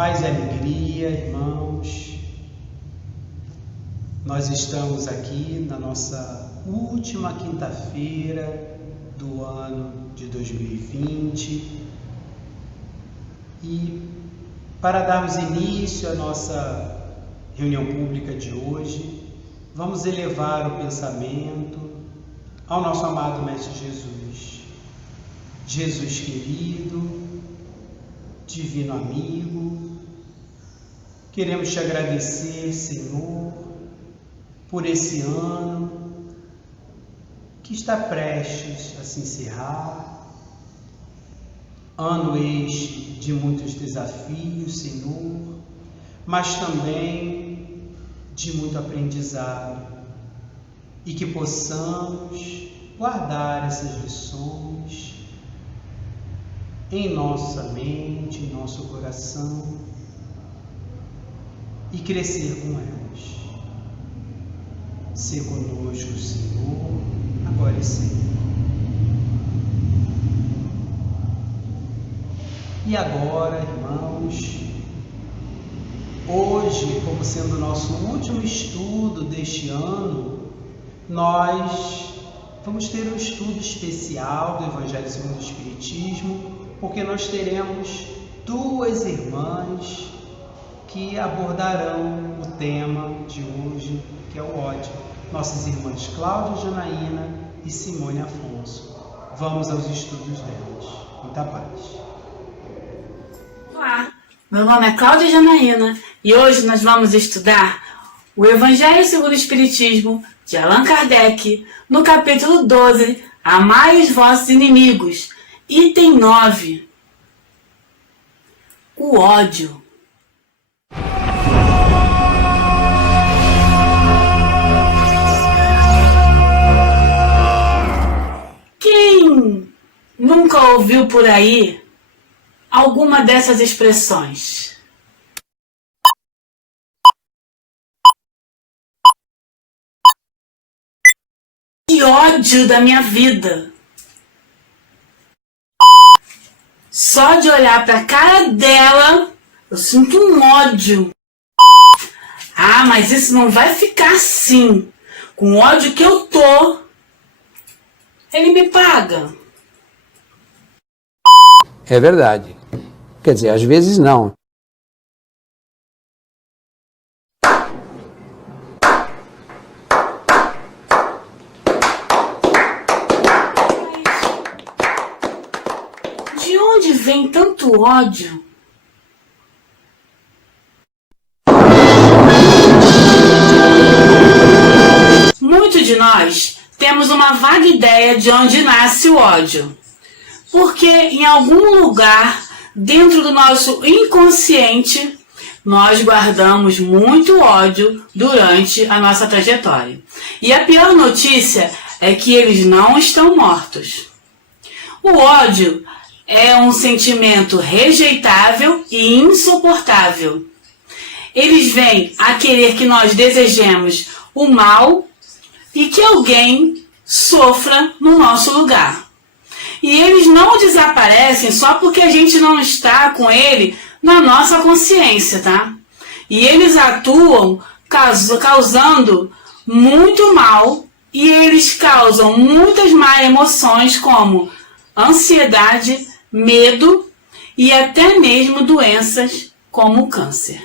Paz e alegria, irmãos. Nós estamos aqui na nossa última quinta-feira do ano de 2020 e para darmos início à nossa reunião pública de hoje, vamos elevar o pensamento ao nosso amado Mestre Jesus. Jesus querido, Divino amigo, queremos te agradecer, Senhor, por esse ano que está prestes a se encerrar, ano este de muitos desafios, Senhor, mas também de muito aprendizado, e que possamos guardar essas lições em nossa mente, em nosso coração e crescer com elas. Ser conosco, Senhor, agora e sempre. E agora, irmãos, hoje, como sendo o nosso último estudo deste ano, nós vamos ter um estudo especial do Evangelho segundo o Espiritismo, porque nós teremos duas irmãs que abordarão o tema de hoje, que é o ódio. Nossas irmãs Cláudia Janaína e Simone Afonso. Vamos aos estudos delas. Muita paz. Olá, meu nome é Cláudia Janaína e hoje nós vamos estudar o Evangelho segundo o Espiritismo de Allan Kardec, no capítulo 12, Amai os vossos inimigos, item 9, o ódio. Quem nunca ouviu por aí alguma dessas expressões? Que ódio da minha vida! Só de olhar para a cara dela, eu sinto um ódio. Ah, mas isso não vai ficar assim. Com o ódio que eu tô, ele me paga. É verdade. Quer dizer, às vezes não. De onde vem tanto ódio? Muitos de nós temos uma vaga ideia de onde nasce o ódio. Porque em algum lugar dentro do nosso inconsciente nós guardamos muito ódio durante a nossa trajetória. E a pior notícia é que eles não estão mortos. O ódio é um sentimento rejeitável e insuportável. Eles vêm a querer que nós desejemos o mal e que alguém sofra no nosso lugar. E eles não desaparecem só porque a gente não está com ele na nossa consciência, tá? E eles atuam causando muito mal e eles causam muitas más emoções como ansiedade, medo e até mesmo doenças como o câncer.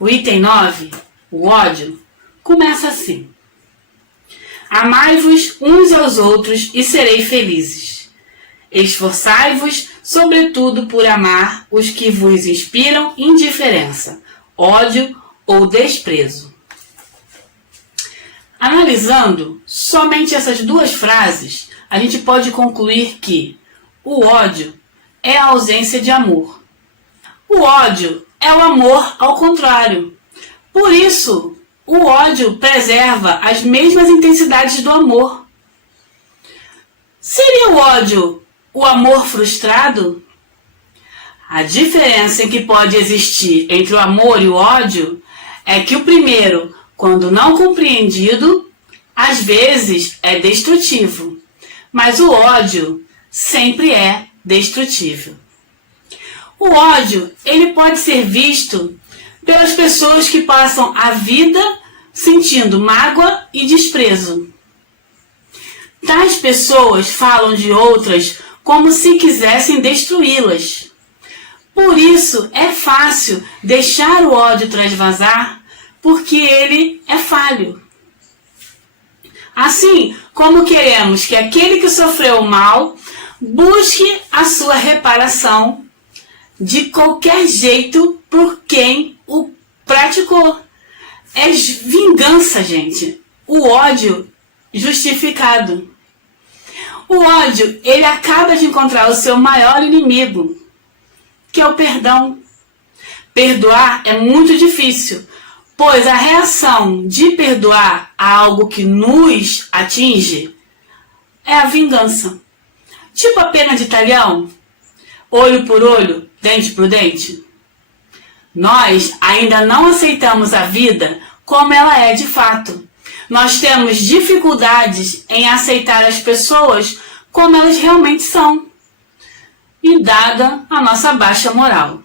O item 9, o ódio, começa assim. Amai-vos uns aos outros e sereis felizes. Esforçai-vos, sobretudo, por amar os que vos inspiram indiferença, ódio ou desprezo. Analisando somente essas duas frases, a gente pode concluir que o ódio é a ausência de amor. O ódio é o amor ao contrário. Por isso, o ódio preserva as mesmas intensidades do amor. Seria o ódio o amor frustrado? A diferença que pode existir entre o amor e o ódio é que o primeiro, quando não compreendido, às vezes é destrutivo, mas o ódio sempre é destrutível. O ódio, ele pode ser visto pelas pessoas que passam a vida sentindo mágoa e desprezo. Tais pessoas falam de outras como se quisessem destruí-las. Por isso é fácil deixar o ódio transvasar, porque ele é falho. Assim como queremos que aquele que sofreu o mal busque a sua reparação de qualquer jeito por quem o praticou. É vingança, gente. O ódio justificado. O ódio, ele acaba de encontrar o seu maior inimigo, que é o perdão. Perdoar é muito difícil, pois a reação de perdoar a algo que nos atinge é a vingança. Tipo a pena de talhão, olho por olho, dente por dente. Nós ainda não aceitamos a vida como ela é de fato. Nós temos dificuldades em aceitar as pessoas como elas realmente são, e dada a nossa baixa moral.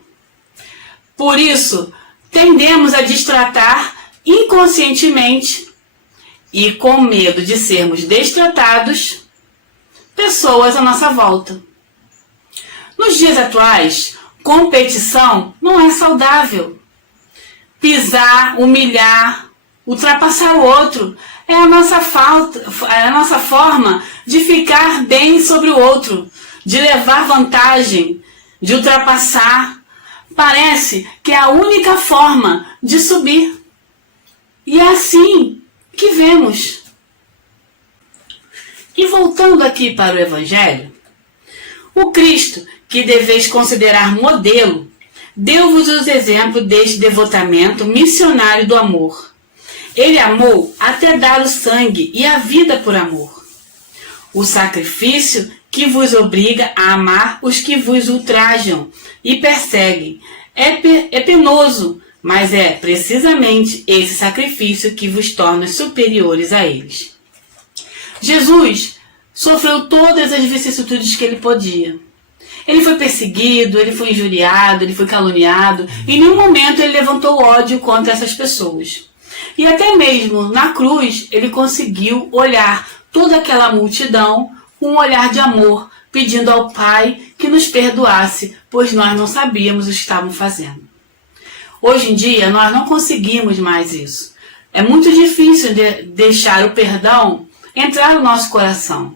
Por isso, tendemos a destratar inconscientemente e com medo de sermos destratados pessoas à nossa volta. Nos dias atuais, competição não é saudável. Pisar, humilhar, ultrapassar o outro é a nossa forma de ficar bem sobre o outro, de levar vantagem, de ultrapassar. Parece que é a única forma de subir. E é assim que vemos. E voltando aqui para o Evangelho, o Cristo, que deveis considerar modelo, deu-vos os exemplos deste devotamento missionário do amor. Ele amou até dar o sangue e a vida por amor. O sacrifício que vos obriga a amar os que vos ultrajam e perseguem é penoso, mas é precisamente esse sacrifício que vos torna superiores a eles. Jesus sofreu todas as vicissitudes que ele podia. Ele foi perseguido, ele foi injuriado, ele foi caluniado. Em nenhum momento ele levantou ódio contra essas pessoas. E até mesmo na cruz ele conseguiu olhar toda aquela multidão com um olhar de amor, pedindo ao Pai que nos perdoasse, pois nós não sabíamos o que estávamos fazendo. Hoje em dia nós não conseguimos mais isso. É muito difícil deixar o perdão entrar no nosso coração.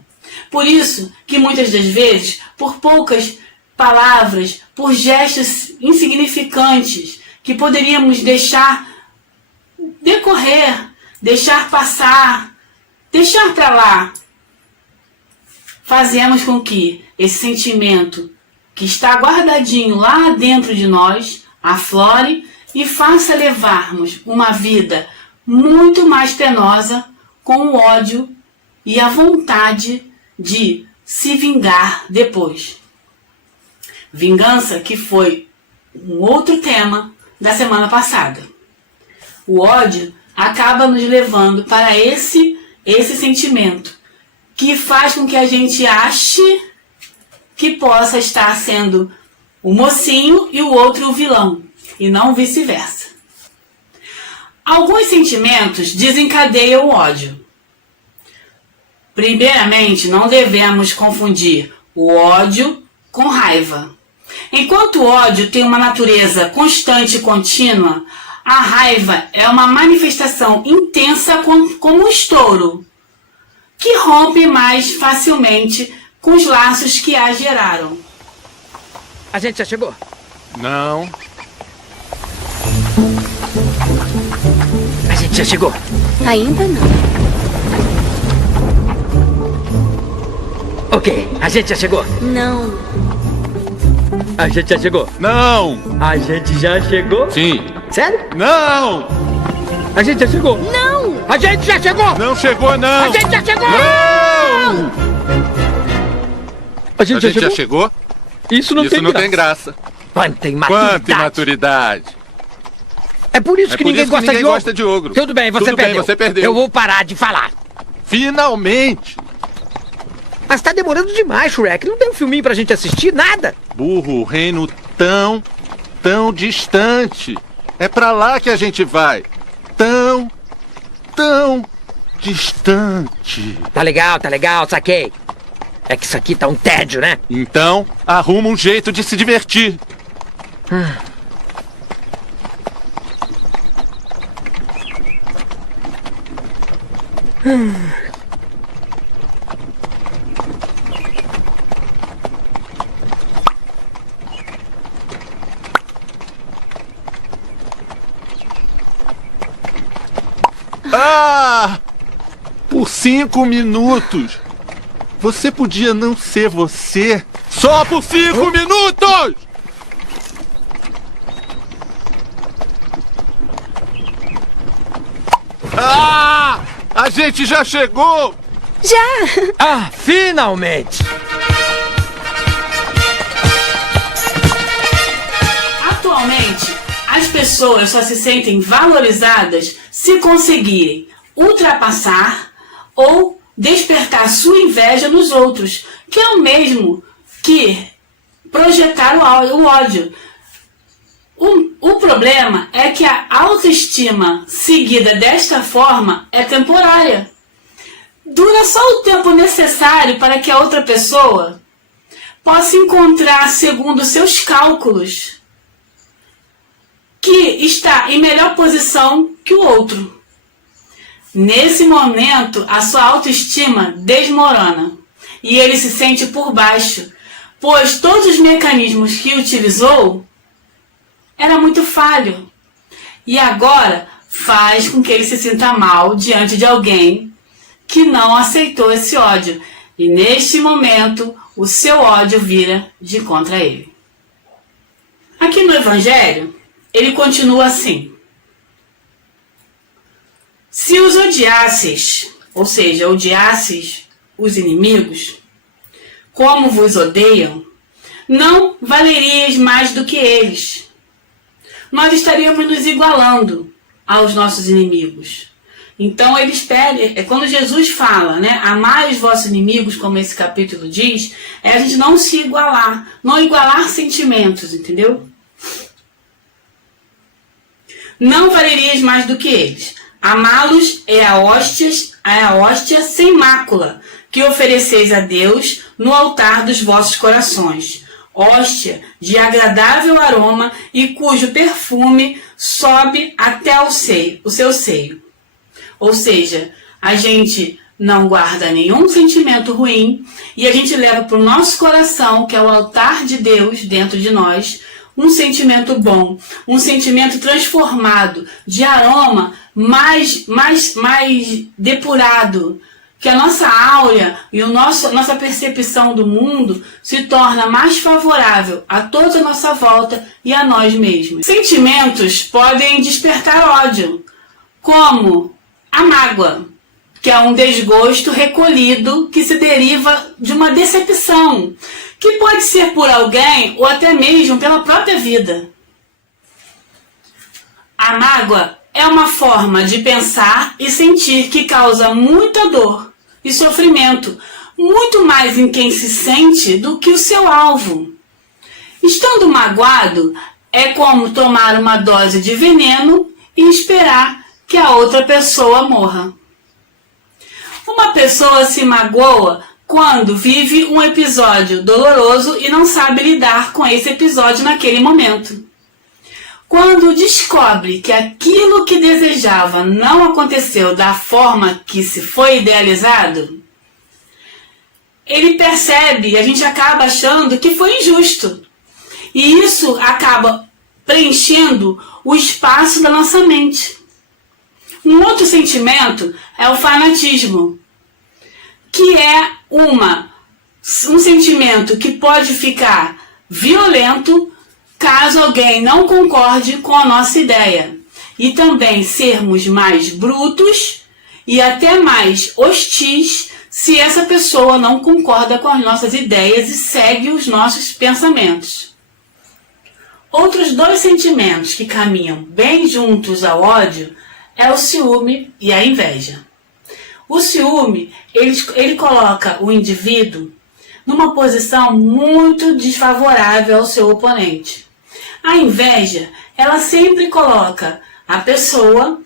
Por isso que muitas das vezes, por poucas palavras, por gestos insignificantes que poderíamos deixar decorrer, deixar passar, deixar para lá, fazemos com que esse sentimento que está guardadinho lá dentro de nós aflore e faça levarmos uma vida muito mais penosa com o ódio e a vontade de se vingar depois. Vingança que foi um outro tema da semana passada. O ódio acaba nos levando para esse sentimento que faz com que a gente ache que possa estar sendo o mocinho e o outro o vilão, e não vice-versa. Alguns sentimentos desencadeiam o ódio. Primeiramente, não devemos confundir o ódio com raiva. Enquanto o ódio tem uma natureza constante e contínua, a raiva é uma manifestação intensa como um estouro, que rompe mais facilmente com os laços que a geraram. A gente já chegou? Não. A gente já chegou? Ainda não. Ok, a gente já chegou? Não. A gente já chegou? Não. A gente já chegou? Sim. Sério? Não. A gente já chegou? Não! A gente já chegou! Não chegou, não. A gente já chegou! Não. A gente já chegou? Isso não tem graça. Quanta imaturidade! Quanta imaturidade. É por isso que ninguém gosta de ogro. Tudo bem, você perdeu. Você perdeu. Eu vou parar de falar. Finalmente. Mas tá demorando demais, Shrek. Não tem um filminho pra gente assistir? Nada. Burro, reino tão distante. É pra lá que a gente vai. Tão distante. Tá legal, saquei. É que isso aqui tá um tédio, né? Então, arruma um jeito de se divertir. Por 5 minutos. Você podia não ser você. Só por 5 minutos! A gente já chegou! Ah, finalmente! Atualmente, as pessoas só se sentem valorizadas se conseguirem ultrapassar ou despertar sua inveja nos outros, que é o mesmo que projetar o ódio. O problema é que a autoestima seguida desta forma é temporária. Dura só o tempo necessário para que a outra pessoa possa encontrar, segundo seus cálculos, que está em melhor posição que o outro. Nesse momento, a sua autoestima desmorona e ele se sente por baixo, pois todos os mecanismos que utilizou era muito falho. E agora faz com que ele se sinta mal diante de alguém que não aceitou esse ódio. E neste momento, o seu ódio vira de contra ele. Aqui no Evangelho, ele continua assim. Se os odiasses, ou seja, odiasses os inimigos, como vos odeiam, não valerias mais do que eles. Nós estaríamos nos igualando aos nossos inimigos. Então eles pedem, quando Jesus fala, né, amai os vossos inimigos, como esse capítulo diz, é a gente não se igualar, não igualar sentimentos, entendeu? Não valerias mais do que eles. Amá-los é a hóstia sem mácula, que ofereceis a Deus no altar dos vossos corações. Hóstia de agradável aroma e cujo perfume sobe até o seu seio. Ou seja, a gente não guarda nenhum sentimento ruim e a gente leva para o nosso coração, que é o altar de Deus dentro de nós, um sentimento bom, um sentimento transformado, de aroma mais depurado, que a nossa áurea e nossa percepção do mundo se torna mais favorável a toda a nossa volta e a nós mesmos. Sentimentos podem despertar ódio, como a mágoa, que é um desgosto recolhido que se deriva de uma decepção, que pode ser por alguém ou até mesmo pela própria vida. A mágoa é uma forma de pensar e sentir que causa muita dor e sofrimento, muito mais em quem se sente do que o seu alvo. Estando magoado, é como tomar uma dose de veneno e esperar que a outra pessoa morra. Uma pessoa se magoa quando vive um episódio doloroso e não sabe lidar com esse episódio naquele momento. Quando descobre que aquilo que desejava não aconteceu da forma que se foi idealizado, ele percebe, a gente acaba achando que foi injusto. E isso acaba preenchendo o espaço da nossa mente. Um outro sentimento é o fanatismo, que é um sentimento que pode ficar violento caso alguém não concorde com a nossa ideia, e também sermos mais brutos e até mais hostis se essa pessoa não concorda com as nossas ideias e segue os nossos pensamentos. Outros dois sentimentos que caminham bem juntos ao ódio é o ciúme e a inveja. O ciúme, ele coloca o indivíduo numa posição muito desfavorável ao seu oponente. A inveja, ela sempre coloca a pessoa,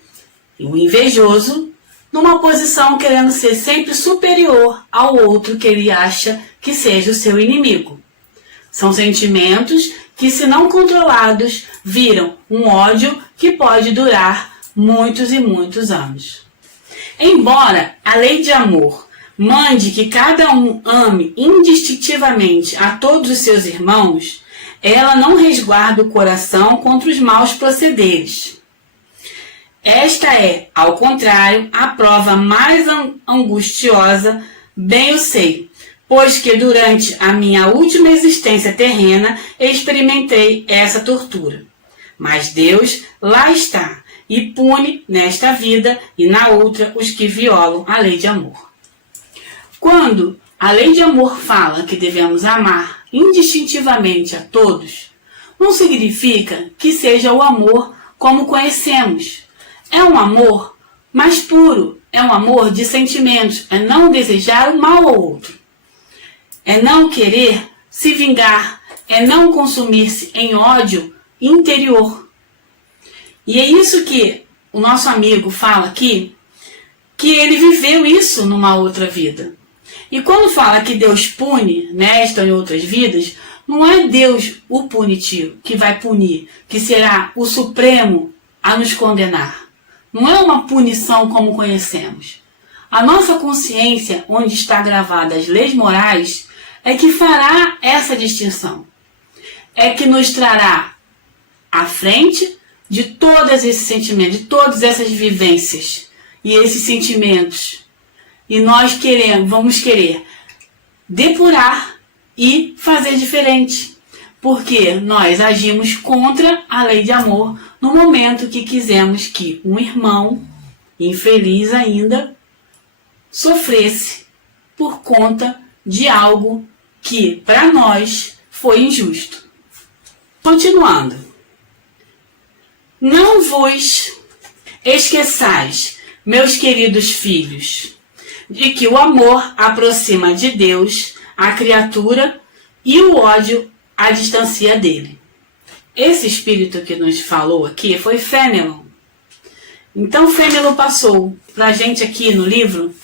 o invejoso, numa posição querendo ser sempre superior ao outro que ele acha que seja o seu inimigo. São sentimentos que, se não controlados, viram um ódio que pode durar muitos e muitos anos. Embora a lei de amor mande que cada um ame indistintivamente a todos os seus irmãos, ela não resguarda o coração contra os maus procederes. Esta é, ao contrário, a prova mais angustiosa, bem eu sei, pois que durante a minha última existência terrena experimentei essa tortura. Mas Deus lá está e pune nesta vida e na outra os que violam a lei de amor. Quando a lei de amor fala que devemos amar indistintivamente a todos, não significa que seja o amor como conhecemos. É um amor mais puro, é um amor de sentimentos, é não desejar o mal ao outro. É não querer se vingar, é não consumir-se em ódio interior. E é isso que o nosso amigo fala aqui, que ele viveu isso numa outra vida. E quando fala que Deus pune nesta e outras vidas, não é Deus o punitivo que vai punir, que será o supremo a nos condenar. Não é uma punição como conhecemos. A nossa consciência, onde está gravadas as leis morais, é que fará essa distinção. É que nos trará à frente de todos esses sentimentos, de todas essas vivências e esses sentimentos. E nós vamos querer depurar e fazer diferente. Porque nós agimos contra a lei de amor no momento que quisemos que um irmão, infeliz ainda, sofresse por conta de algo que para nós foi injusto. Continuando. Não vos esqueçais, meus queridos filhos, de que o amor aproxima de Deus a criatura e o ódio a distancia dele. Esse espírito que nos falou aqui foi Fénelon. Então Fénelon passou para a gente aqui no livro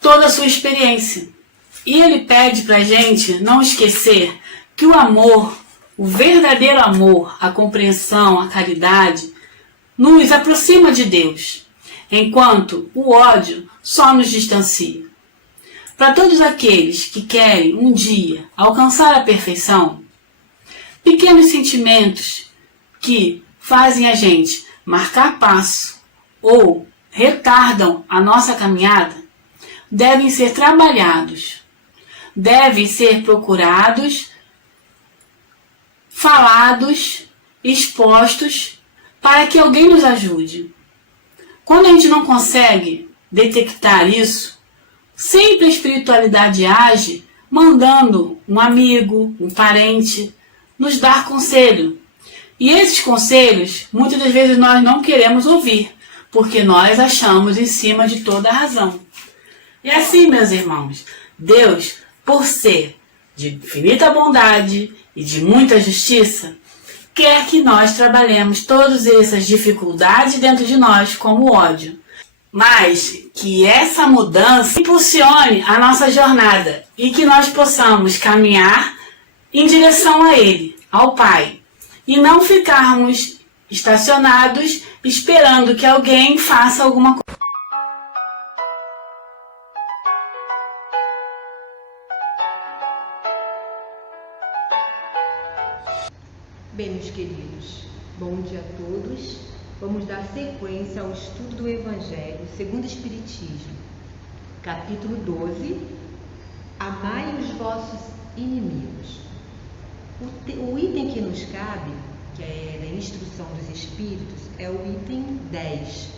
toda a sua experiência. E ele pede para a gente não esquecer que o amor, o verdadeiro amor, a compreensão, a caridade, nos aproxima de Deus, enquanto o ódio só nos distancia. Para todos aqueles que querem um dia alcançar a perfeição, pequenos sentimentos que fazem a gente marcar passo ou retardam a nossa caminhada, devem ser trabalhados, devem ser procurados, falados, expostos, para que alguém nos ajude. Quando a gente não consegue detectar isso, sempre a espiritualidade age mandando um amigo, um parente, nos dar conselho. E esses conselhos, muitas das vezes nós não queremos ouvir, porque nós achamos em cima de toda a razão. E assim, meus irmãos, Deus, por ser de infinita bondade e de muita justiça, quer que nós trabalhemos todas essas dificuldades dentro de nós como ódio. Mas que essa mudança impulsione a nossa jornada e que nós possamos caminhar em direção a Ele, ao Pai, e não ficarmos estacionados esperando que alguém faça alguma coisa. Bem, meus queridos, bom dia a todos. Vamos dar sequência ao estudo do Evangelho segundo o Espiritismo, capítulo 12, Amai os vossos inimigos. O item que nos cabe, que é da instrução dos Espíritos, é o item 10,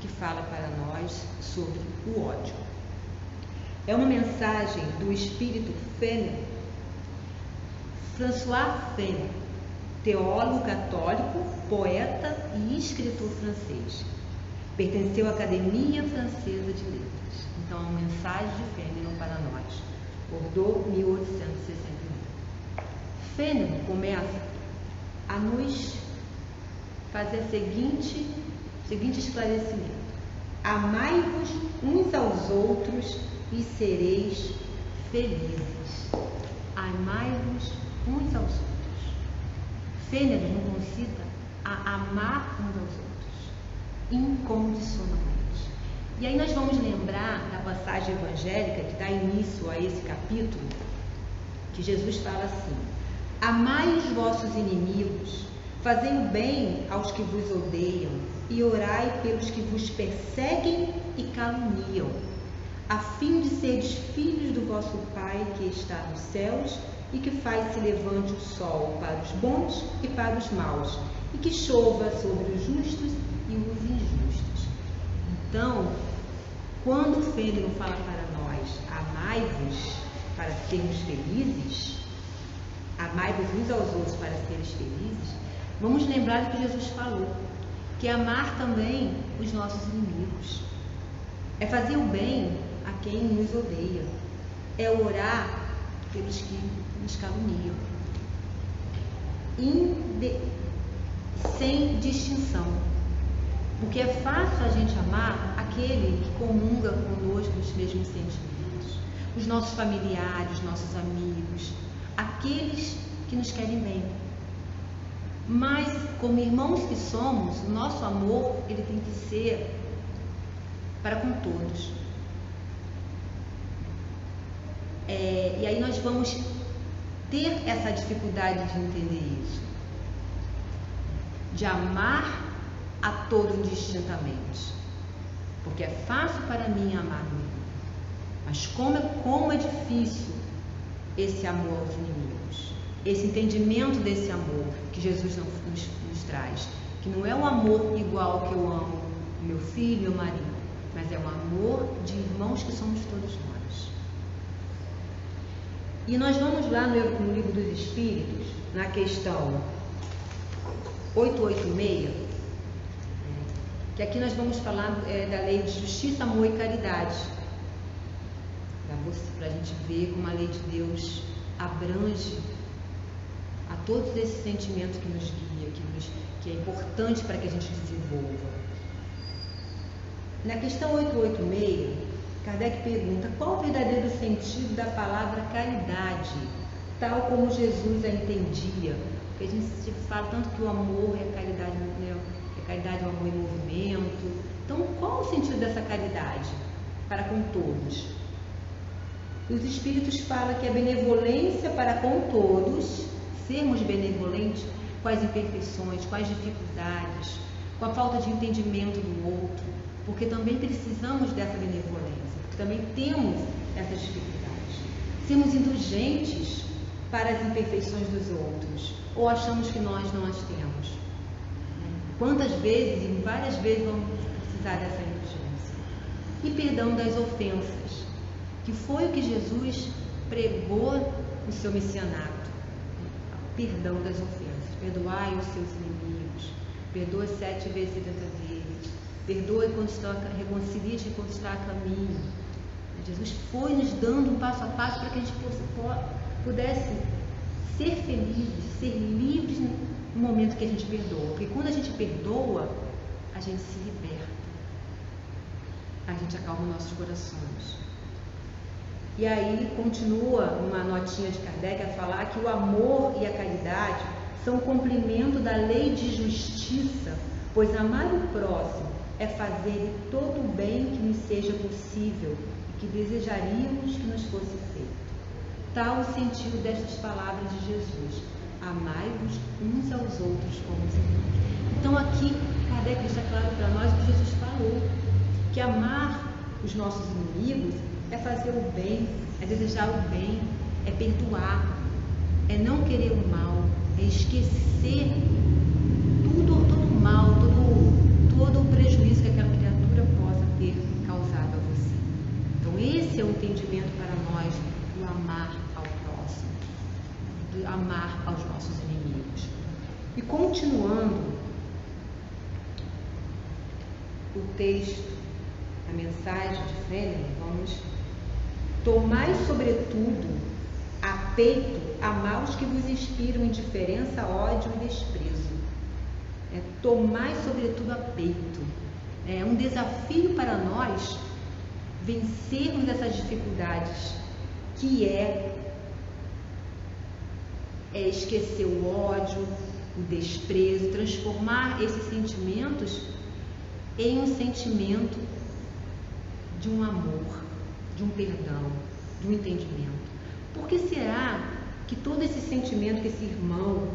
que fala para nós sobre o ódio. É uma mensagem do Espírito Fénelon, François Fénelon, teólogo católico, poeta e escritor francês. Pertenceu à Academia Francesa de Letras. Então, a mensagem de Fénelon para nós. Bordeaux, 1861. Fénelon começa a nos fazer o seguinte esclarecimento: amai-vos uns aos outros e sereis felizes. Amai-vos uns aos outros. Fénelon nos concita a amar uns aos outros, incondicionalmente. E aí nós vamos lembrar da passagem evangélica que dá início a esse capítulo, que Jesus fala assim: amai os vossos inimigos, fazei o bem aos que vos odeiam e orai pelos que vos perseguem e caluniam, a fim de seres filhos do vosso Pai que está nos céus e que faz se levante o sol para os bons e para os maus, e que chova sobre os justos e os injustos. Então, quando o Fénelon fala para nós, amai-vos para sermos felizes, amai-vos uns aos outros para seres felizes, vamos lembrar do que Jesus falou, que é amar também os nossos inimigos, é fazer o bem a quem nos odeia, é orar pelos que nos caluniam, sem distinção, porque é fácil a gente amar aquele que comunga conosco os mesmos sentimentos, os nossos familiares, nossos amigos, aqueles que nos querem bem. Mas, como irmãos que somos, o nosso amor ele tem que ser para com todos. E aí nós vamos ter essa dificuldade de entender isso, de amar a todos indistintamente, porque é fácil para mim amar o irmão, mas como é difícil esse amor aos inimigos, esse entendimento desse amor que Jesus nos traz, que não é um amor igual que eu amo meu filho, meu marido, mas é um amor de irmãos que somos todos nós. E nós vamos lá no Livro dos Espíritos, na questão 886, que aqui nós vamos falar da lei de justiça, amor e caridade, para a gente ver como a lei de Deus abrange a todos esses sentimentos que nos guia, que é importante para que a gente desenvolva. Na questão 886, Kardec pergunta: qual o verdadeiro sentido da palavra caridade, tal como Jesus a entendia? Porque a gente fala tanto que o amor é caridade, né? A caridade é o amor em movimento. Então, qual o sentido dessa caridade para com todos? Os Espíritos falam que a benevolência para com todos, sermos benevolentes com as imperfeições, com as dificuldades, com a falta de entendimento do outro, porque também precisamos dessa benevolência, porque também temos essas dificuldades. Sermos indulgentes para as imperfeições dos outros, ou achamos que nós não as temos? Quantas vezes, e várias vezes, vamos precisar dessa indulgência? E perdão das ofensas, que foi o que Jesus pregou no seu messianato. Perdão das ofensas. Perdoai os seus inimigos. Perdoa 7 vezes 70 vezes. Perdoe quando está, reconcilie-te quando está a caminho. Jesus foi nos dando um passo a passo para que a gente pudesse ser felizes, ser livres no momento que a gente perdoa. Porque quando a gente perdoa, a gente se liberta. A gente acalma nossos corações. E aí continua uma notinha de Kardec a falar que o amor e a caridade são complemento da lei de justiça, pois amar o próximo é fazer todo o bem que nos seja possível e que desejaríamos que nos fosse feito. Tal o sentido destas palavras de Jesus: amai-vos uns aos outros como os irmãos. Então aqui Kardec deixa claro para nós o que Jesus falou, que amar os nossos inimigos é fazer o bem, é desejar o bem, é perdoar, é não querer o mal, é esquecer todo o mal, todo o prejuízo que aquela criatura possa ter causado a você. Então esse é o entendimento para nós do amar ao próximo, do amar aos nossos inimigos. E continuando, o texto, a mensagem de Fênelon, vamos: tomai sobretudo a peito a maus que vos inspiram indiferença, ódio e desprezo. Tomai sobretudo a peito. É um desafio para nós vencermos essas dificuldades, que é esquecer o ódio, o desprezo, transformar esses sentimentos em um sentimento de um amor, de um perdão, de um entendimento. Por que será que todo esse sentimento que esse irmão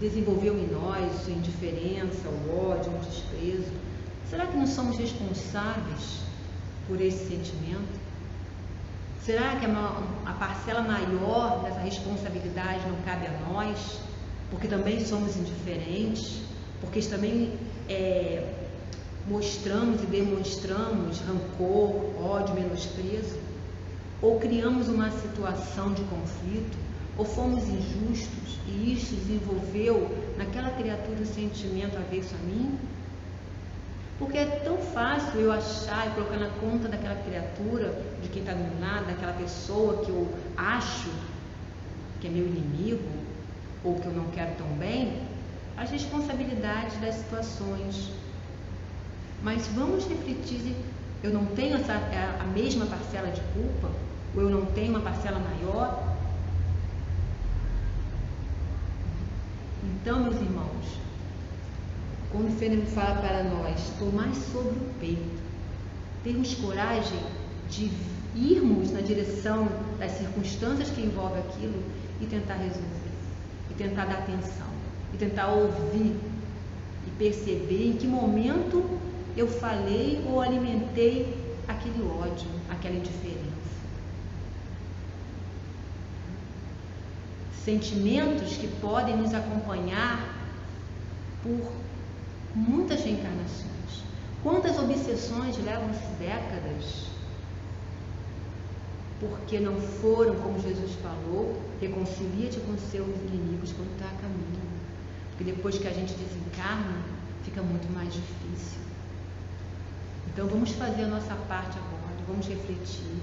desenvolveu em nós, a indiferença, o ódio, o desprezo, será que não somos responsáveis por esse sentimento? Será que a parcela maior dessa responsabilidade não cabe a nós? Porque também somos indiferentes, porque também mostramos e demonstramos rancor, ódio, menosprezo? Ou criamos uma situação de conflito, ou fomos injustos e isso desenvolveu naquela criatura o sentimento avesso a mim? Porque é tão fácil eu achar e colocar na conta daquela criatura, de quem está do meu lado, daquela pessoa que eu acho que é meu inimigo ou que eu não quero tão bem, as responsabilidades das situações. Mas vamos refletir: eu não tenho a mesma parcela de culpa? Ou eu não tenho uma parcela maior? Então, meus irmãos, quando o Fênelon fala para nós, tomai sobre o peito, termos coragem de irmos na direção das circunstâncias que envolvem aquilo e tentar resolver, e tentar dar atenção, e tentar ouvir e perceber em que momento eu falei ou alimentei aquele ódio, aquela indiferença. Sentimentos que podem nos acompanhar por muitas reencarnações. Quantas obsessões levam-se décadas porque não foram, como Jesus falou, reconcilia-te com seus inimigos quando está a caminho. Porque depois que a gente desencarna, fica muito mais difícil. Então vamos fazer a nossa parte agora, vamos refletir.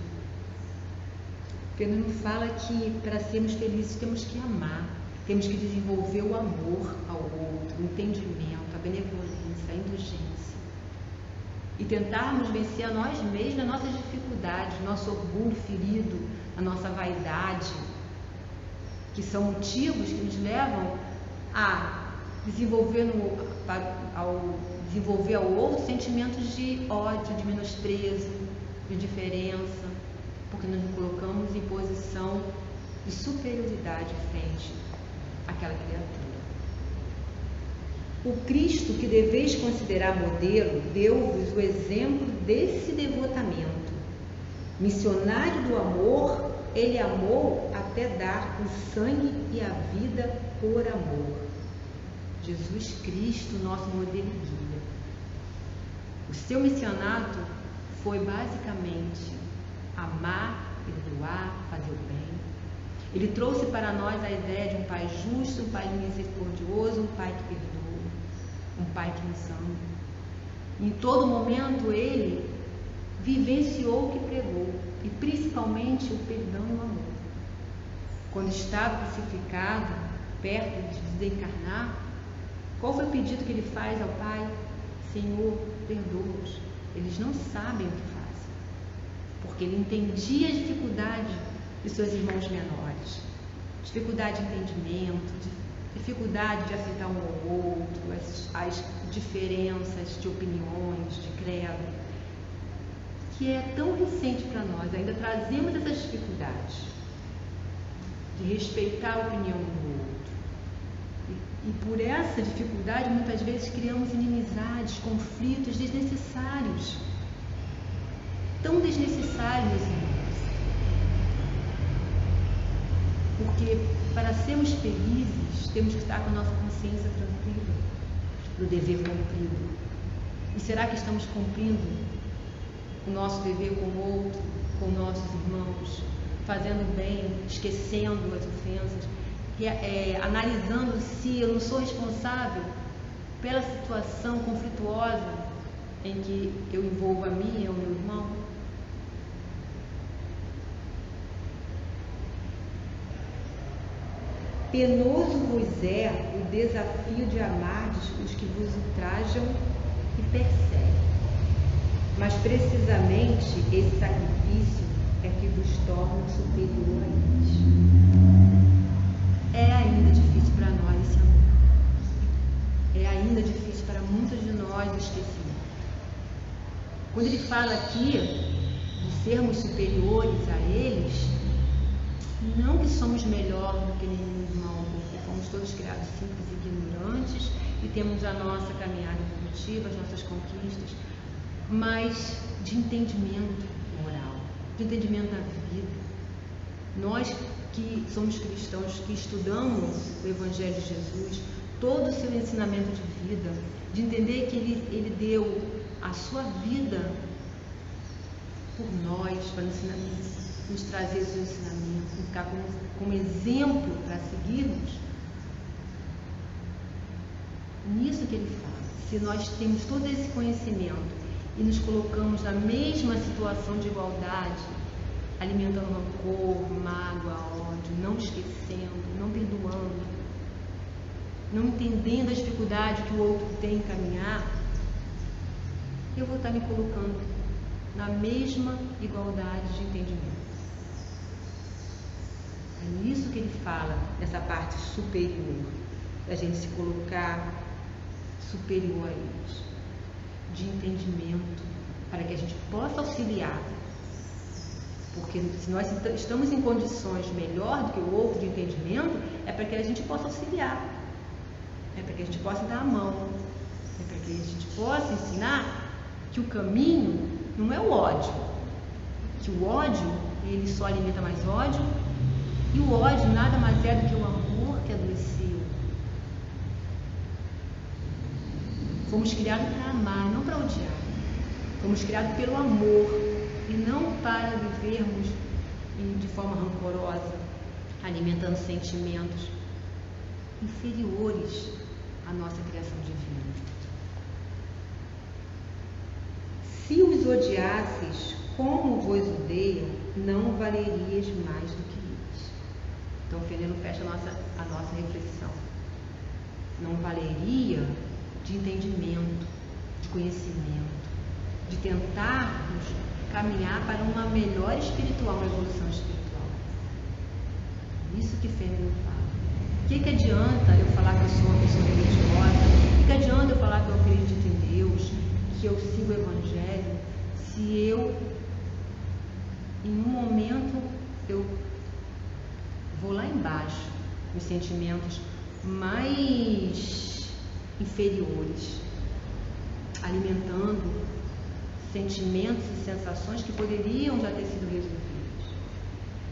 Fênelon fala que para sermos felizes temos que amar, temos que desenvolver o amor ao outro, o entendimento, a benevolência, a indulgência. E tentarmos vencer a nós mesmos as nossas dificuldades, nosso orgulho ferido, a nossa vaidade, que são motivos que nos levam a desenvolver ao outro sentimentos de ódio, de menosprezo, de indiferença, porque nós nos colocamos em posição de superioridade frente àquela criatura. O Cristo que deveis considerar modelo deu-vos o exemplo desse devotamento. Missionário do amor, ele amou até dar o sangue e a vida por amor. Jesus Cristo, nosso modelo e guia. O seu missionato foi basicamente amar, perdoar, fazer o bem. Ele trouxe para nós a ideia de um Pai justo, um Pai misericordioso, um Pai que perdoa, um Pai que nos ama. Em todo momento ele vivenciou o que pregou, e principalmente o perdão e o amor. Quando estava crucificado, perto de desencarnar, qual foi o pedido que ele faz ao Pai? Senhor, perdoa-os, eles não sabem o que fazem. Porque ele entendia a dificuldade de seus irmãos menores, dificuldade de entendimento, dificuldade de aceitar um ao outro, as diferenças de opiniões, de credo, que é tão recente para nós. Ainda trazemos essas dificuldades de respeitar a opinião do outro. E por essa dificuldade, muitas vezes criamos inimizades, conflitos desnecessários. Tão desnecessários, meus irmãos. Porque para sermos felizes, temos que estar com a nossa consciência tranquila do dever cumprido. E será que estamos cumprindo o nosso dever com o outro, com nossos irmãos, fazendo bem, esquecendo as ofensas, analisando se eu não sou responsável pela situação conflituosa em que eu envolvo a mim e o meu irmão? Penoso vos é o desafio de amardes os que vos ultrajam e perseguem. Mas precisamente esse sacrifício é que vos torna superior a eles. É ainda difícil para nós esse amor. É ainda difícil para muitos de nós esquecer. Quando ele fala aqui de sermos superiores a eles, não que somos melhor do que nenhum irmão, porque fomos todos criados simples e ignorantes e temos a nossa caminhada evolutiva, as nossas conquistas, mas de entendimento moral, de entendimento da vida. Nós que somos cristãos, que estudamos o Evangelho de Jesus, todo o seu ensinamento de vida, de entender que ele deu a sua vida por nós, para nos trazer os ensinamentos, ficar como exemplo para seguirmos. Nisso que ele fala. Se nós temos todo esse conhecimento e nos colocamos na mesma situação de igualdade, alimentando rancor, mágoa, ódio, não esquecendo, não perdoando, não entendendo a dificuldade que o outro tem em caminhar, eu vou estar me colocando na mesma igualdade de entendimento. É nisso que ele fala, nessa parte superior, da gente se colocar superior a eles, de entendimento, para que a gente possa auxiliar. Porque se nós estamos em condições melhor do que o outro de entendimento, é para que a gente possa auxiliar, é para que a gente possa dar a mão, é para que a gente possa ensinar que o caminho não é o ódio, que o ódio, ele só alimenta mais ódio, e o ódio nada mais é do que o amor que adoeceu. Fomos criados para amar, não para odiar. Fomos criados pelo amor e não para vivermos de forma rancorosa, alimentando sentimentos inferiores à nossa criação divina. Se os odiasses como vos odeiam, não valerias mais do que eles. Então, o Fenelon fecha a nossa reflexão. Não valeria de entendimento, de conhecimento, de tentarmos caminhar para uma melhor espiritual, uma evolução espiritual. Isso que Fenelon fala. O que adianta eu falar que eu sou uma pessoa religiosa? O que adianta eu falar que eu acredito em Deus, que eu sigo o Evangelho, se eu, em um momento, eu vou lá embaixo, os sentimentos mais inferiores, alimentando sentimentos e sensações que poderiam já ter sido resolvidos.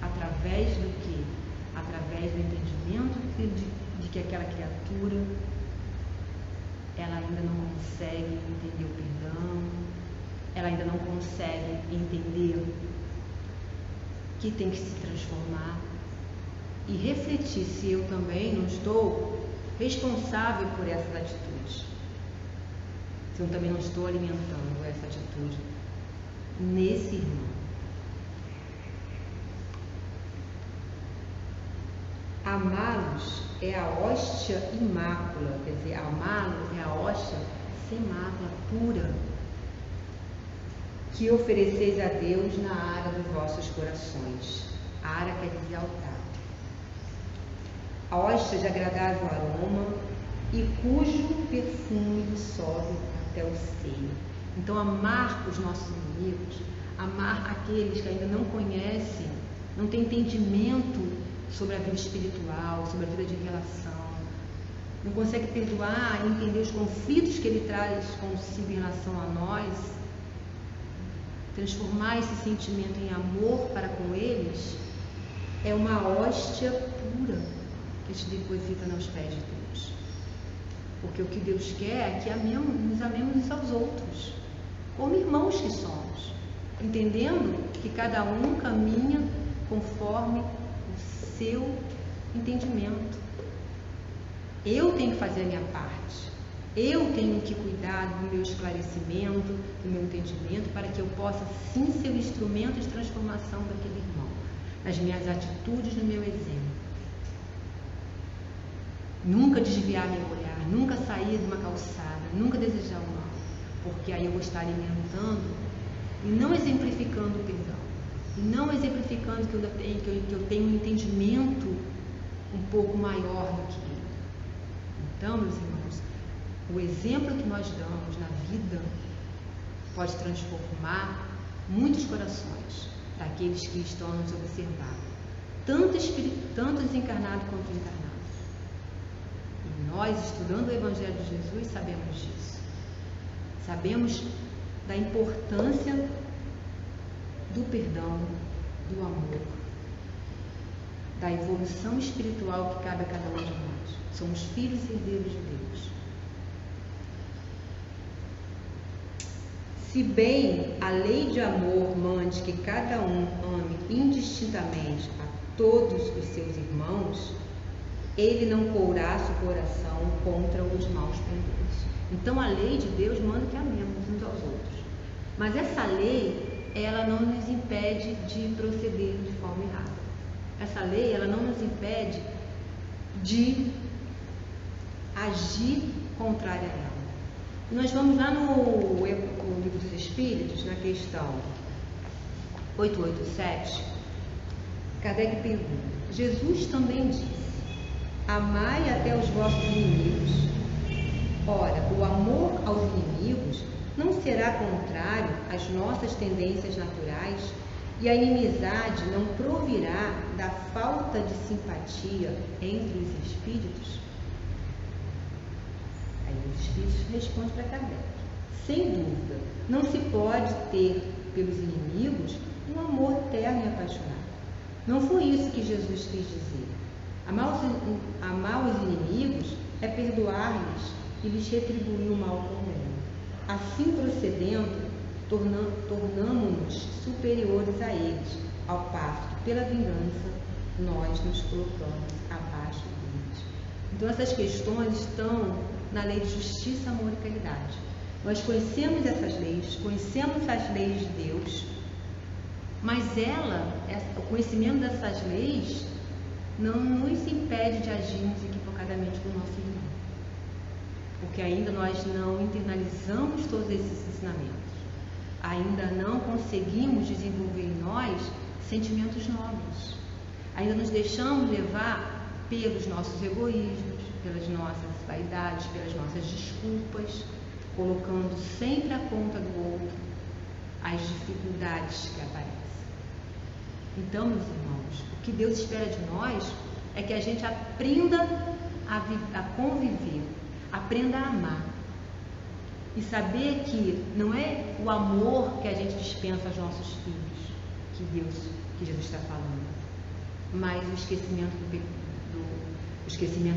Através do quê? Através do entendimento de que aquela criatura, ela ainda não consegue entender o perdão, ela ainda não consegue entender que tem que se transformar e refletir se eu também não estou responsável por essas atitudes, se eu também não estou alimentando essa atitude nesse irmão. Amá-los é a hóstia imácula, quer dizer, amá-los é a hóstia sem mácula, pura, que ofereceis a Deus na ara dos vossos corações. A ara quer dizer altar. A hóstia de agradável aroma e cujo perfume sobe até o seio. Então, amar os nossos inimigos, amar aqueles que ainda não conhecem, não têm entendimento sobre a vida espiritual, sobre a vida de relação, não consegue perdoar e entender os conflitos que ele traz consigo em relação a nós, transformar esse sentimento em amor para com eles, é uma hóstia pura que se deposita nos pés de Deus. Porque o que Deus quer é que nos amemos uns aos outros, como irmãos que somos, entendendo que cada um caminha conforme o seu entendimento. Eu tenho que fazer a minha parte. Eu tenho que cuidar do meu esclarecimento, do meu entendimento, para que eu possa sim ser o instrumento de transformação daquele irmão, nas minhas atitudes, no meu exemplo. Nunca desviar meu olhar, nunca sair de uma calçada, nunca desejar o mal, porque aí eu vou estar alimentando e não exemplificando o perdão, e não exemplificando que eu tenho um entendimento um pouco maior do que ele. Então, meus irmãos, o exemplo que nós damos na vida pode transformar muitos corações daqueles que estão a nos observar, tanto desencarnados quanto encarnados. E nós, estudando o Evangelho de Jesus, sabemos disso. Sabemos da importância do perdão, do amor, da evolução espiritual que cabe a cada um de nós. Somos filhos e herdeiros de Deus. Se bem a lei de amor mande que cada um ame indistintamente a todos os seus irmãos, ele não couraça o coração contra os maus pendores. Então a lei de Deus manda que amemos uns aos outros. Mas essa lei, ela não nos impede de proceder de forma errada. Essa lei, ela não nos impede de agir contrária a ela. Nós vamos lá no Livro dos Espíritos, na questão 887, Kardec pergunta: Jesus também disse: amai até os vossos inimigos. Ora, o amor aos inimigos não será contrário às nossas tendências naturais, e a inimizade não provirá da falta de simpatia entre os espíritos? Aí os espíritos respondem para Kardec: sem dúvida, não se pode ter pelos inimigos um amor terno e apaixonado. Não foi isso que Jesus quis dizer. Amar os inimigos é perdoar-lhes e lhes retribuir o mal com ele. Assim procedendo, tornamo-nos superiores a eles, ao passo que, pela vingança, nós nos colocamos abaixo deles. Então, essas questões estão na lei de justiça, amor e caridade. Nós conhecemos essas leis, conhecemos as leis de Deus, mas o conhecimento dessas leis não nos impede de agirmos equivocadamente com o nosso irmão, porque ainda nós não internalizamos todos esses ensinamentos, ainda não conseguimos desenvolver em nós sentimentos nobres, ainda nos deixamos levar pelos nossos egoísmos, pelas nossas vaidades, pelas nossas desculpas, colocando sempre a conta do outro as dificuldades que aparecem. Então, meus irmãos, o que Deus espera de nós é que a gente aprenda a conviver, aprenda a amar e saber que não é o amor que a gente dispensa aos nossos filhos que Jesus está falando, mas o esquecimento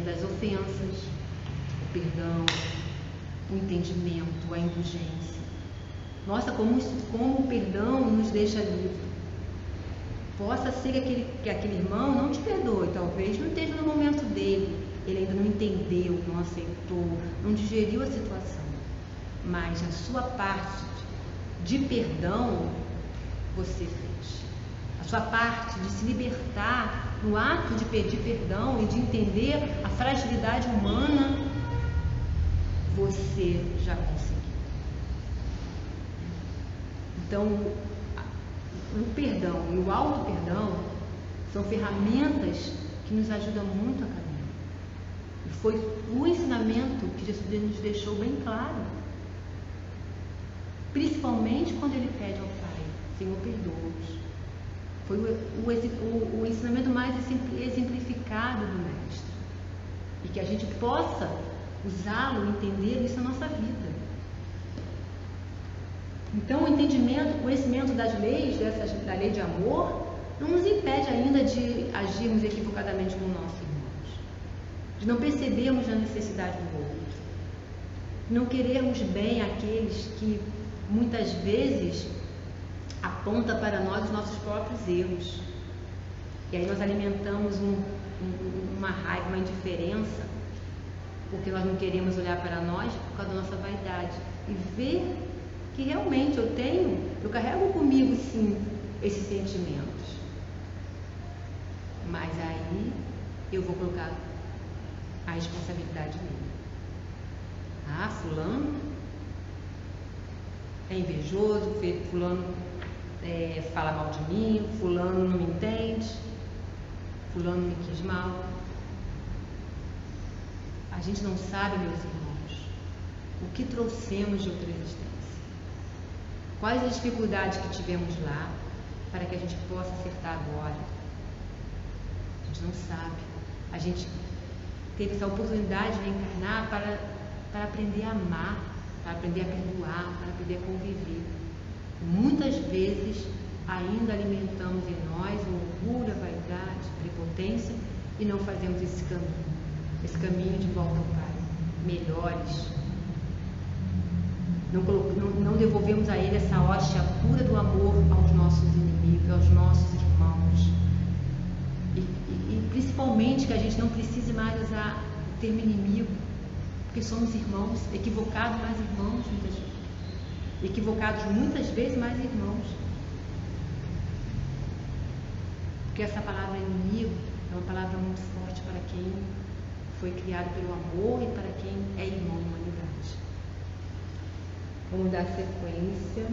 das ofensas, o perdão, o entendimento, a indulgência. Nossa, como o perdão nos deixa livre. Possa ser que aquele irmão não te perdoe, talvez não esteja no momento dele, ele ainda não entendeu, não aceitou, não digeriu a situação, mas a sua parte de perdão você fez. A sua parte de se libertar no ato de pedir perdão e de entender a fragilidade humana, você já conseguiu. Então, o perdão e o auto-perdão são ferramentas que nos ajudam muito a caminhar. E foi o ensinamento que Jesus nos deixou bem claro. Principalmente quando ele pede ao Pai: Senhor, perdoa-os. Foi o ensinamento mais exemplificado do Mestre. E que a gente possa usá-lo, entender isso na nossa vida. Então, o conhecimento das leis, da lei de amor, não nos impede ainda de agirmos equivocadamente com nossos irmãos, de não percebermos a necessidade do outro, de não querermos bem aqueles que muitas vezes apontam para nós os nossos próprios erros. E aí nós alimentamos uma raiva, uma indiferença, porque nós não queremos olhar para nós por causa da nossa vaidade e ver que realmente eu carrego comigo sim esses sentimentos. Mas aí eu vou colocar a responsabilidade nele. Ah, fulano é invejoso, fulano fala mal de mim, fulano não me entende, fulano me quis mal. A gente não sabe, meus irmãos, o que trouxemos de outra existência. Quais as dificuldades que tivemos lá para que a gente possa acertar agora. A gente não sabe. A gente teve essa oportunidade de encarnar para aprender a amar, para aprender a perdoar, para aprender a conviver. Muitas vezes ainda alimentamos em nós o orgulho, a vaidade, a prepotência e não fazemos esse caminho de volta ao Pai, melhores. Não devolvemos a Ele essa hóstia pura do amor aos nossos inimigos, aos nossos irmãos. E principalmente que a gente não precise mais usar o termo inimigo, porque somos irmãos, equivocados mais irmãos, muitas vezes mais irmãos. Porque essa palavra inimigo é uma palavra muito forte para quem foi criado pelo amor e para quem é irmão na humanidade. Vamos dar sequência.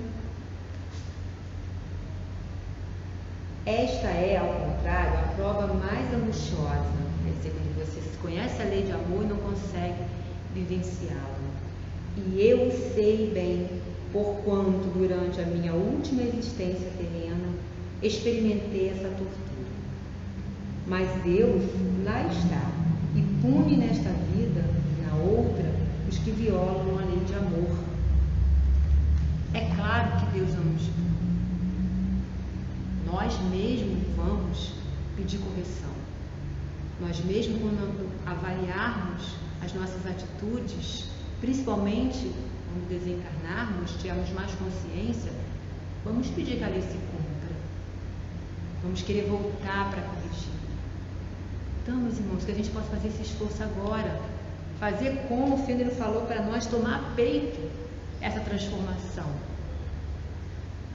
Esta é, ao contrário, a prova mais angustiosa. Quer dizer, quando você conhece a lei de amor e não consegue vivenciá-la. E eu sei bem, porquanto durante a minha última existência terrena experimentei essa tortura. Mas Deus lá está e pune nesta vida e na outra os que violam a lei de amor. É claro que Deus não nos pune. Nós mesmos vamos pedir correção. Nós mesmos, quando avaliarmos as nossas atitudes, principalmente quando desencarnarmos, tivermos mais consciência, vamos pedir que a lei se cumpra. Vamos querer voltar para corrigir. Então, meus irmãos, que a gente possa fazer esse esforço agora, fazer como o Fênero falou para nós, tomar a peito essa transformação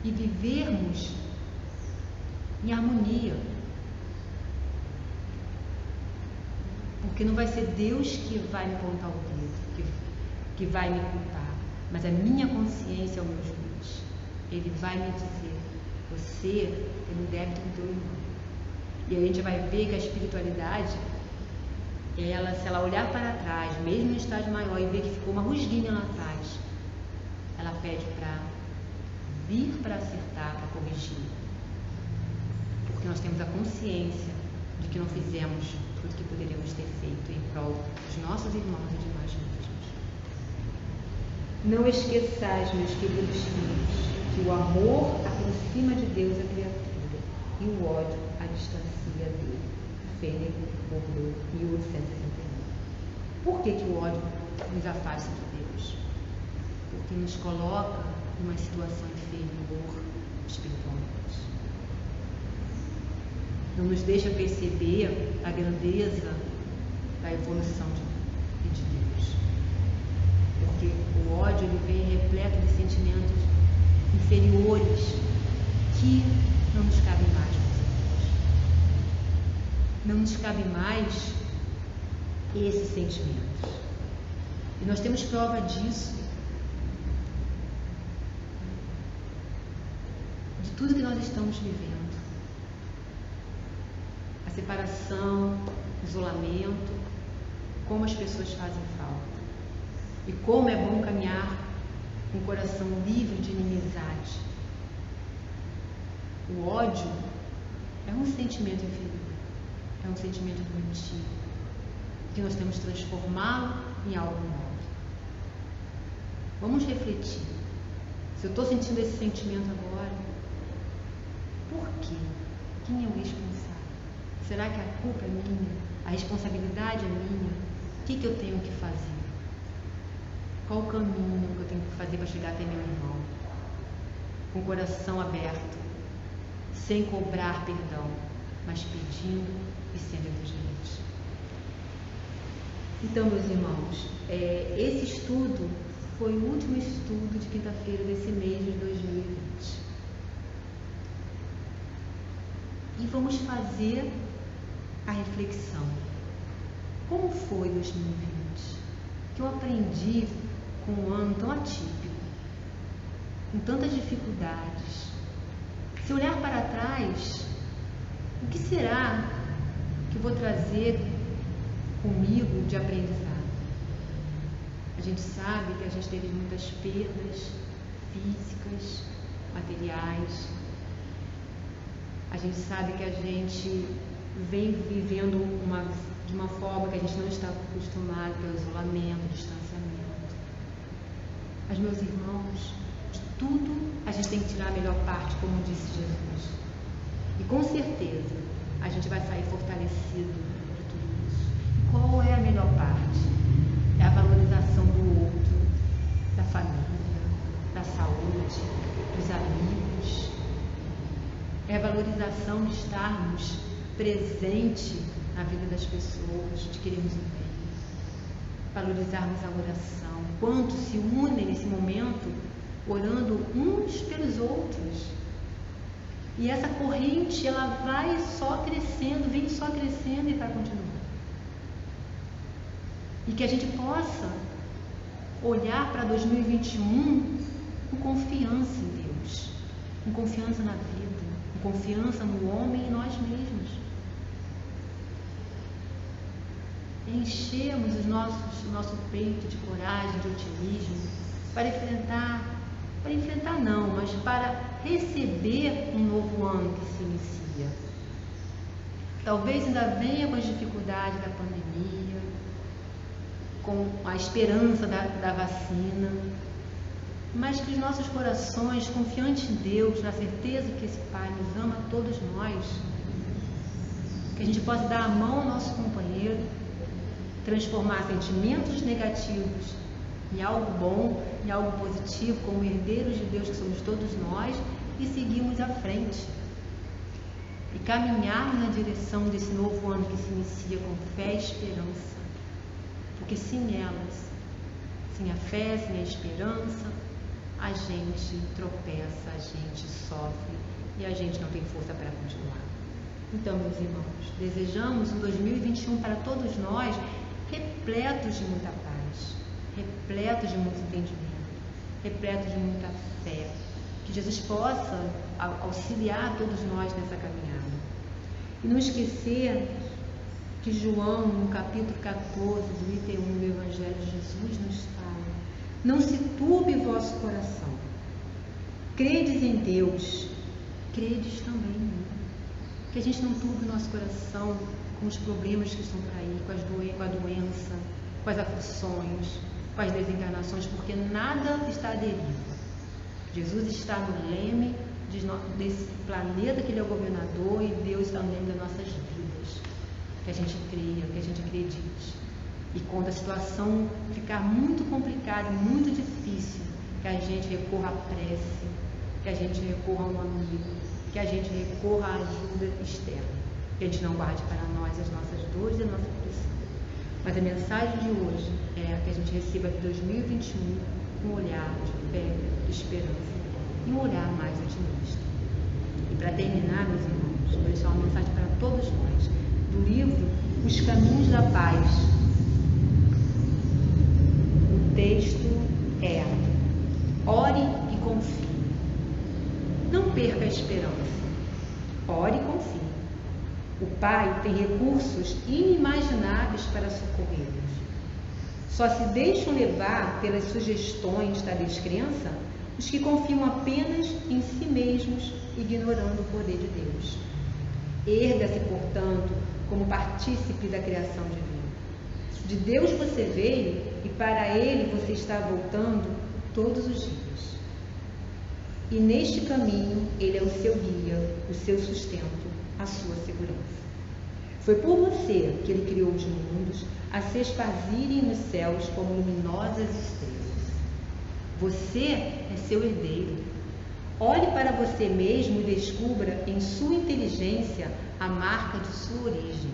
e vivermos em harmonia, porque não vai ser Deus que vai me apontar o dedo, que vai me culpar, mas a minha consciência é o meu juiz. Ele vai me dizer: você tem um débito com teu irmão. E a gente vai ver que a espiritualidade, se ela olhar para trás, mesmo em estágio maior, e ver que ficou uma rusguinha lá atrás, ela pede para vir para acertar, para corrigir. Porque nós temos a consciência de que não fizemos tudo que poderíamos ter feito em prol dos nossos irmãos e de nós mesmos. Não esqueçais, meus queridos filhos, que o amor aproxima de Deus a criatura e o ódio a distancia dele. Fênero, Bordeaux, 1861. Por que o ódio nos afasta de Deus? Porque nos coloca numa situação inferior espiritualmente. Não nos deixa perceber a grandeza da evolução de Deus. Porque o ódio ele vem repleto de sentimentos inferiores que não nos cabem mais, meus irmãos. Não nos cabe mais esses sentimentos. E nós temos prova disso. De tudo que nós estamos vivendo. A separação, o isolamento, como as pessoas fazem falta. E como é bom caminhar com o coração livre de inimizade. O ódio é um sentimento inferior, é um sentimento doentio, que nós temos que transformá-lo em algo novo. Vamos refletir. Se eu estou sentindo esse sentimento agora, por quê? Quem é o responsável? Será que a culpa é minha? A responsabilidade é minha? O que eu tenho que fazer? Qual o caminho que eu tenho que fazer para chegar até meu irmão? Com o coração aberto, sem cobrar perdão, mas pedindo e sendo indulgente. Então, meus irmãos, esse estudo foi o último estudo de quinta-feira desse mês de 2020. E vamos fazer a reflexão. Como foi 2020? Que eu aprendi com um ano tão atípico, com tantas dificuldades. Se olhar para trás, o que será que eu vou trazer comigo de aprendizado? A gente sabe que a gente teve muitas perdas físicas, materiais. A gente sabe que a gente vem vivendo de uma forma que a gente não está acostumado, que é o isolamento, o distanciamento. Mas, meus irmãos, de tudo a gente tem que tirar a melhor parte, como disse Jesus. E com certeza a gente vai sair fortalecido de tudo isso. E qual é a melhor parte? É a valorização do outro, da família, da saúde, dos amigos. É a valorização de estarmos presentes na vida das pessoas, de querermos o bem. Valorizarmos a oração. Quantos se unem nesse momento orando uns pelos outros. E essa corrente, ela vai só crescendo, vem só crescendo e vai continuando. E que a gente possa olhar para 2021 com confiança em Deus, com confiança na vida, com confiança no homem e nós mesmos. Enchermos o nosso peito de coragem, de otimismo, para enfrentar não, mas para receber um novo ano que se inicia. Talvez ainda venha com as dificuldades da pandemia, com a esperança da vacina, mas que os nossos corações, confiantes em Deus, na certeza que esse Pai nos ama a todos nós, que a gente possa dar a mão ao nosso companheiro, transformar sentimentos negativos em algo bom, em algo positivo, como herdeiros de Deus que somos todos nós, e seguirmos à frente. E caminharmos na direção desse novo ano que se inicia com fé e esperança. Porque sem elas, sem a fé, sem a esperança, a gente tropeça, a gente sofre e a gente não tem força para continuar. Então, meus irmãos, desejamos um 2021 para todos nós repletos de muita paz, repletos de muito entendimento, repletos de muita fé. Que Jesus possa auxiliar todos nós nessa caminhada. E não esquecer que João, no capítulo 14 do item 1 do Evangelho de Jesus, nos fala: não se turbe o vosso coração. Credes em Deus, credes também em mim. Que a gente não turbe o nosso coração com os problemas que estão por aí, com a doença, com as aflições, com as desencarnações, porque nada está à deriva. Jesus está no leme desse planeta que Ele é o governador, e Deus está no leme das nossas vidas. Que a gente creia, que a gente acredite. E quando a situação ficar muito complicada e muito difícil, que a gente recorra à prece, que a gente recorra a um amigo, que a gente recorra à ajuda externa. Que a gente não guarde para nós as nossas dores e a nossa aflição. Mas a mensagem de hoje é que a gente receba 2021 com um olhar de fé, de esperança e um olhar mais otimista. E para terminar, meus irmãos, vou deixar uma mensagem para todos nós, do livro Os Caminhos da Paz. O texto é: ore e confie. Não perca a esperança. Ore e confie. O Pai tem recursos inimagináveis para socorrê-los. Só se deixam levar pelas sugestões da descrença os que confiam apenas em si mesmos, ignorando o poder de Deus. Erga-se, portanto, como partícipe da criação divina. De Deus você veio e para Ele você está voltando todos os dias. E neste caminho Ele é o seu guia, o seu sustento, a sua segurança. Foi por você que Ele criou os mundos a se esparzirem nos céus como luminosas estrelas. Você é seu herdeiro. Olhe para você mesmo e descubra em sua inteligência a marca de sua origem.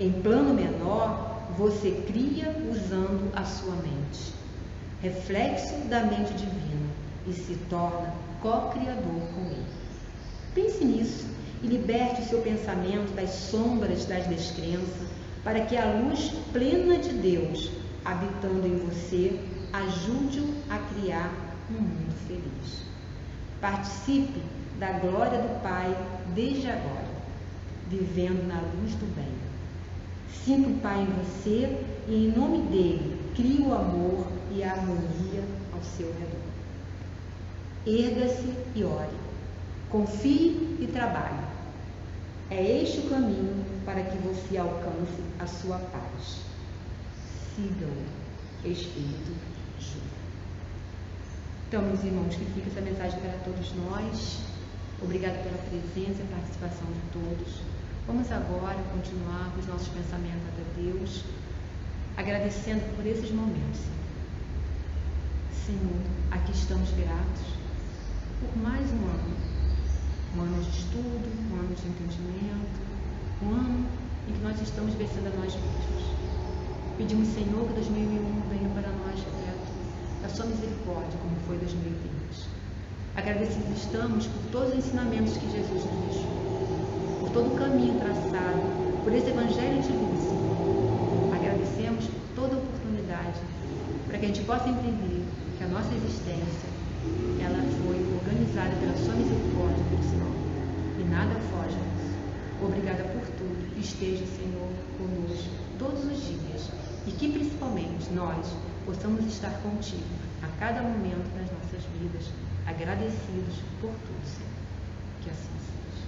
Em plano menor, você cria usando a sua mente, reflexo da mente divina, e se torna co-criador com ele. Pense nisso e liberte o seu pensamento das sombras das descrenças para que a luz plena de Deus, habitando em você, ajude-o a criar um mundo feliz. Participe da glória do Pai desde agora, vivendo na luz do bem. Sinta o Pai em você e, em nome dele, crie o amor e a harmonia ao seu redor. Erga-se e ore. Confie e trabalhe. É este o caminho para que você alcance a sua paz. Siga-o, Espírito Júnior. Então, meus irmãos, que fica essa mensagem para todos nós. Obrigada pela presença e participação de todos. Vamos agora continuar com os nossos pensamentos a Deus, agradecendo por esses momentos. Senhor, aqui estamos gratos por mais um ano de estudo, um ano de entendimento, um ano em que nós estamos vencendo a nós mesmos. Pedimos, Senhor, que 2001 venha para nós, repleto da sua misericórdia, como foi 2020. Agradecidos estamos por todos os ensinamentos que Jesus nos deixou, por todo o caminho traçado, por esse Evangelho de luz. Agradecemos por toda a oportunidade, para que a gente possa entender que a nossa existência, ela foi organizada pela sua misericórdia, pelo Senhor, e nada foge disso. Obrigada por tudo. Esteja, Senhor, conosco todos os dias, e que principalmente nós possamos estar contigo a cada momento das nossas vidas, agradecidos por tudo, Senhor. Que assim seja.